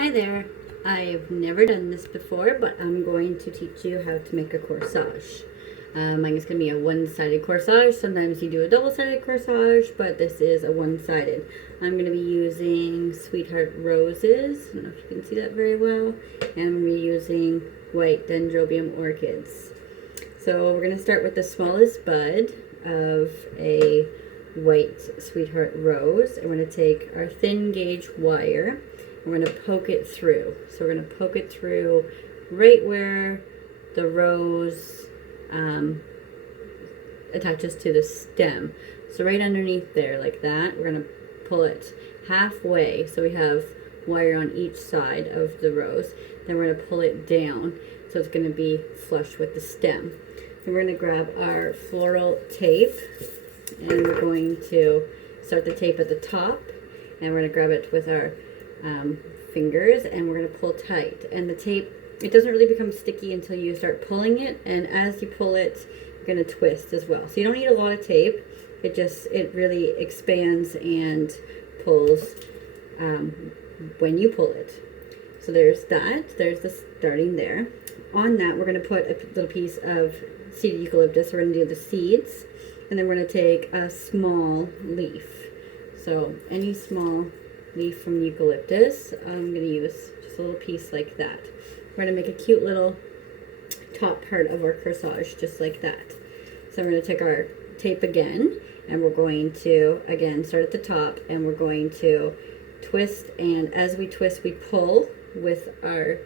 Hi there. I've never done this before, but I'm going to teach you how to make a corsage. Mine is going to be a one-sided corsage. Sometimes you do a double-sided corsage, but this is a one-sided. I'm going to be using Sweetheart Roses. I don't know if you can see that very well. And I'm going to be using white Dendrobium orchids. So we're going to start with the smallest bud of a white Sweetheart Rose. And we're going to take our thin gauge wire. We're going to poke it through. So we're going to poke it through right where the rose attaches to the stem. So right underneath there, like that, we're going to pull it halfway. So we have wire on each side of the rose. Then we're going to pull it down. So it's going to be flush with the stem. And we're going to grab our floral tape. And we're going to start the tape at the top. And we're going to grab it with our fingers, and we're going to pull tight. And the tape, it doesn't really become sticky until you start pulling it, and as you pull it, you're going to twist as well. So you don't need a lot of tape. It really expands and pulls when you pull it. So there's that. There's the starting there. On that, we're going to put a little piece of seeded eucalyptus. We're going to do the seeds, and then we're going to take a small leaf. So any small leaf from eucalyptus, I'm going to use just a little piece like that. We're going to make a cute little top part of our corsage just like that. So we're going to take our tape again, and we're going to again start at the top, and we're going to twist, and as we twist we pull with our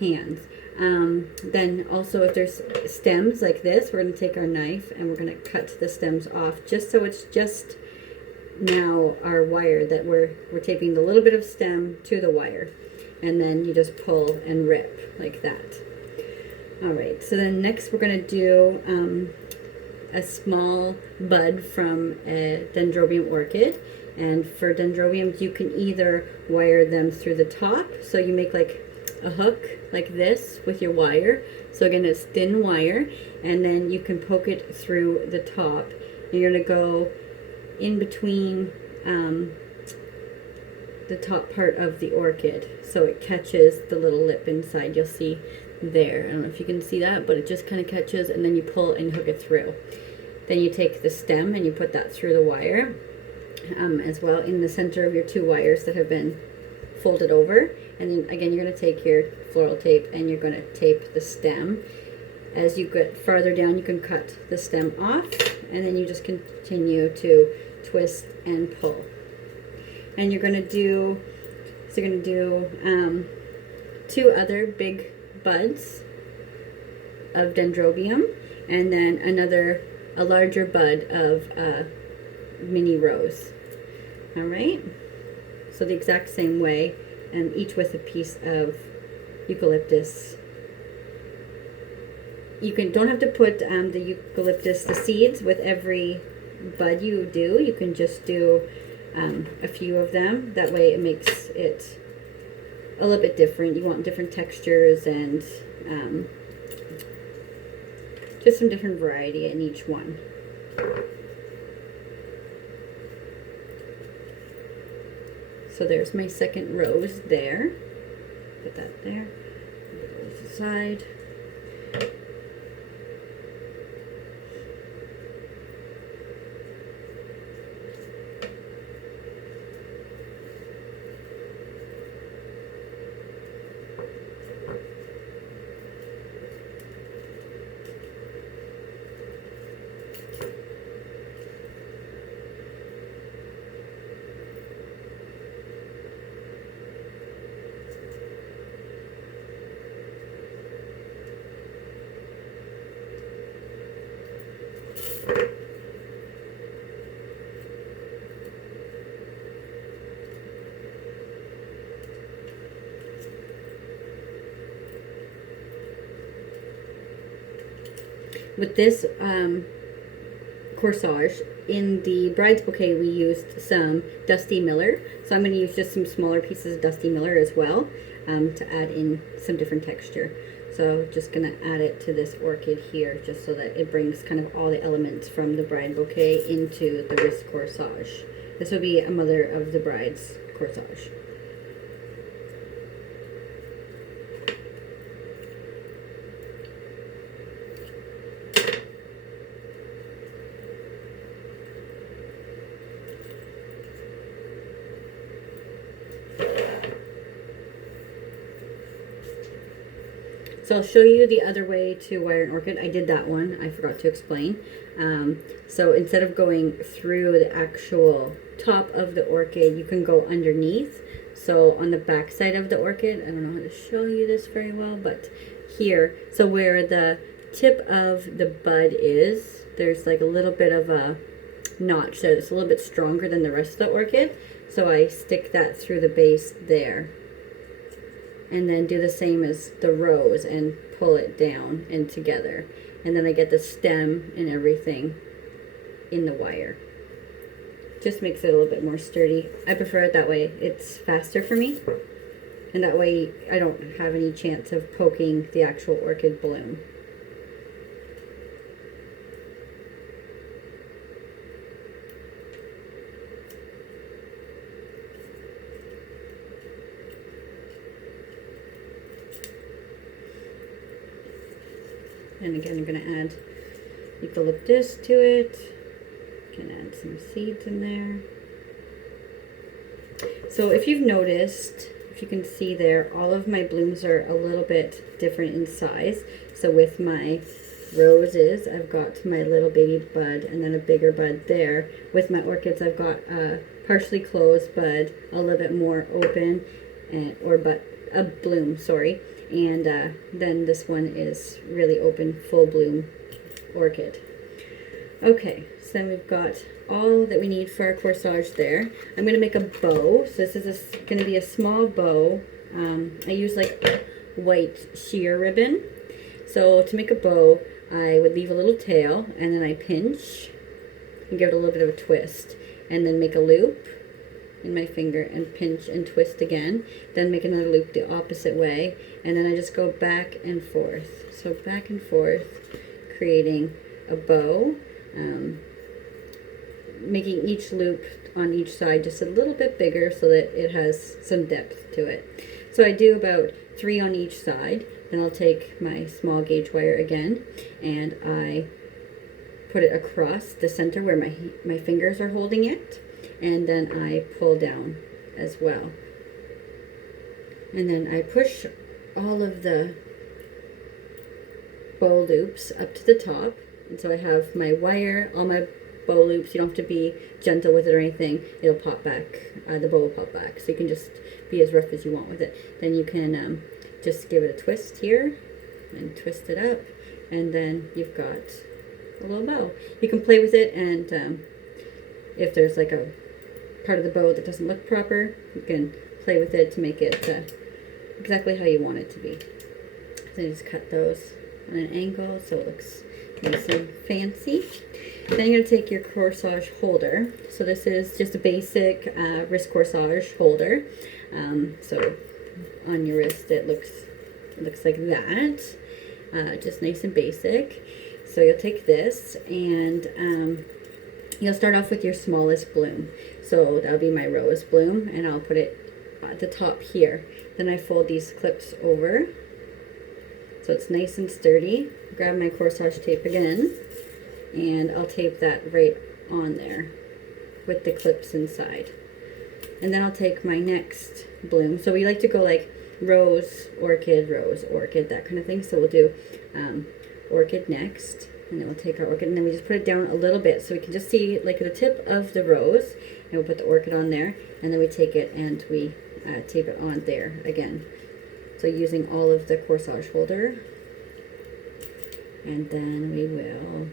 hands. Then also if there's stems like this, we're going to take our knife and we're going to cut the stems off just so it's just now our wire that we're taping the little bit of stem to the wire, and then you just pull and rip like that. All right, so then next we're going to do a small bud from a Dendrobium orchid. And for dendrobiums, you can either wire them through the top, so you make like a hook like this with your wire. So again, it's thin wire, and then you can poke it through the top. And you're going to go in between the top part of the orchid, so it catches the little lip inside. You'll see there, I don't know if you can see that, but it just kind of catches, and then you pull and hook it through. Then you take the stem and you put that through the wire as well in the center of your two wires that have been folded over. And then again, you're going to take your floral tape and you're going to tape the stem. As you get farther down, you can cut the stem off, and then you just continue to twist and pull. And you're going to do two other big buds of dendrobium, and then a larger bud of mini rose. All right, so the exact same way, and each with a piece of eucalyptus. You don't have to put the eucalyptus, the seeds, with every bud you do. You can just do a few of them. That way it makes it a little bit different. You want different textures and just some different variety in each one. So there's my second rose there. Put that there. Put those aside. With this corsage, in the bride's bouquet we used some Dusty Miller, so I'm going to use just some smaller pieces of Dusty Miller as well to add in some different texture. So just going to add it to this orchid here, just so that it brings kind of all the elements from the bride bouquet into the wrist corsage. This will be a mother of the bride's corsage. So I'll show you the other way to wire an orchid. I did that one. I forgot to explain. So instead of going through the actual top of the orchid, you can go underneath. So on the back side of the orchid, I don't know how to show you this very well, but here, so where the tip of the bud is, there's like a little bit of a notch there that's a little bit stronger than the rest of the orchid. So I stick that through the base there. And then do the same as the rose and pull it down and together. And then I get the stem and everything in the wire. Just makes it a little bit more sturdy. I prefer it that way. It's faster for me. And that way I don't have any chance of poking the actual orchid bloom. And again, I'm going to add eucalyptus to it. Can add some seeds in there. So if you've noticed, if you can see there, all of my blooms are a little bit different in size. So with my roses, I've got my little baby bud and then a bigger bud there. With my orchids, I've got a partially closed bud, a little bit more open, and a bloom, sorry. And then this one is really open, full bloom orchid. Okay, so then we've got all that we need for our corsage there. I'm going to make a bow. So this is going to be a small bow. I use like white sheer ribbon. So to make a bow, I would leave a little tail and then I pinch and give it a little bit of a twist. And then make a loop in my finger and pinch and twist again. Then make another loop the opposite way. And then I just go back and forth. So back and forth, creating a bow. Making each loop on each side just a little bit bigger so that it has some depth to it. So I do about 3 on each side. Then I'll take my small gauge wire again and I put it across the center where my fingers are holding it, and then I pull down as well. And then I push all of the bow loops up to the top. And so I have my wire, all my bow loops. You don't have to be gentle with it or anything. It'll pop back. The bow will pop back. So you can just be as rough as you want with it. Then you can just give it a twist here and twist it up. And then you've got a little bow. You can play with it, and if there's like a part of the bow that doesn't look proper, you can play with it to make it exactly how you want it to be. So you just cut those on an angle so it looks nice and fancy. Then you're going to take your corsage holder. So this is just a basic wrist corsage holder. So on your wrist it looks like that. Just nice and basic. So you'll take this and you'll start off with your smallest bloom. So that'll be my rose bloom, and I'll put it at the top here. Then I fold these clips over so it's nice and sturdy. Grab my corsage tape again, and I'll tape that right on there with the clips inside. And then I'll take my next bloom. So we like to go like rose, orchid, that kind of thing. So we'll do orchid next, and then we'll take our orchid, and then we just put it down a little bit so we can just see like the tip of the rose, and we'll put the orchid on there, and then we take it and we tape it on there again. So using all of the corsage holder, and then we will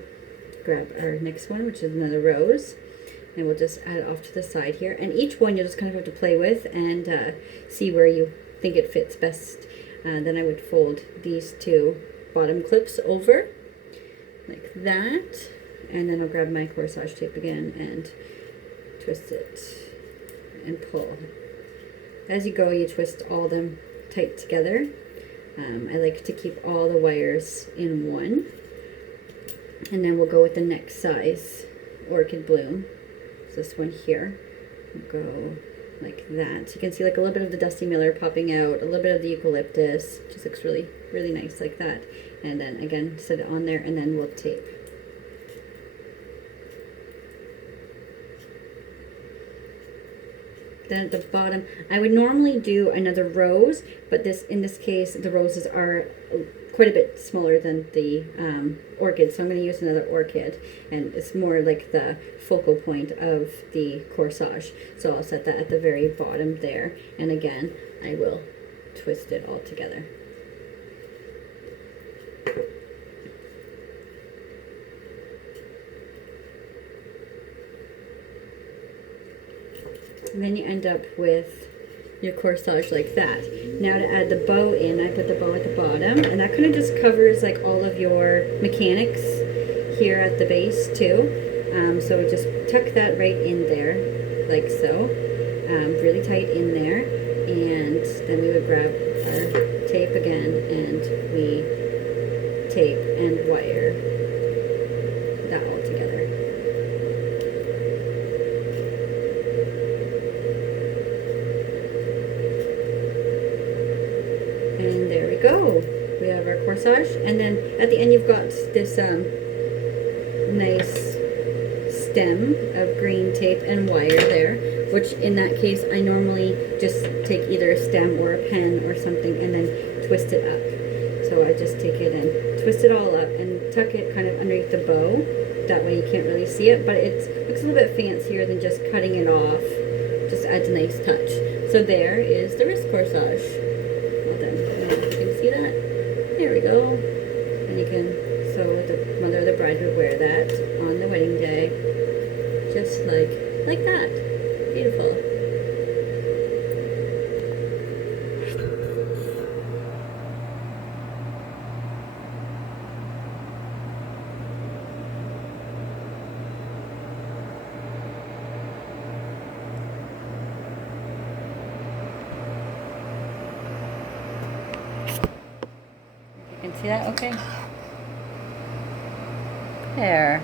grab our next one, which is another rose, and we'll just add it off to the side here. And each one you'll just kind of have to play with and see where you think it fits best. Then I would fold these two bottom clips over like that, and then I'll grab my corsage tape again and twist it and pull. As you go, you twist all of them tight together. I like to keep all the wires in one. And then we'll go with the next size orchid bloom. So this one here. We'll go like that. So you can see like a little bit of the Dusty Miller popping out, a little bit of the eucalyptus. Just looks really, really nice like that. And then again, set it on there, and then we'll tape. Then at the bottom, I would normally do another rose, but in this case, the roses are quite a bit smaller than the orchid, so I'm going to use another orchid, and it's more like the focal point of the corsage. So I'll set that at the very bottom there, and again, I will twist it all together. And then you end up with your corsage like that. Now to add the bow in, I put the bow at the bottom, and that kind of just covers like all of your mechanics here at the base too. So we just tuck that right in there, like so, really tight in there, and then we would grab our tape again, and we tape and wire that all together. And there we go. We have our corsage, and then at the end you've got this nice stem of green tape and wire there, which in that case I normally just take either a stem or a pen or something and then twist it up. So I just take it and twist it all up and tuck it kind of underneath the bow. That way you can't really see it, but it looks a little bit fancier than just cutting it off. Just adds a nice touch. So there is the wrist corsage. Well done. You can see that? There we go. And you can, so the mother of the bride would wear that on the wedding day. Just like that. Beautiful. You can see that? Okay. There.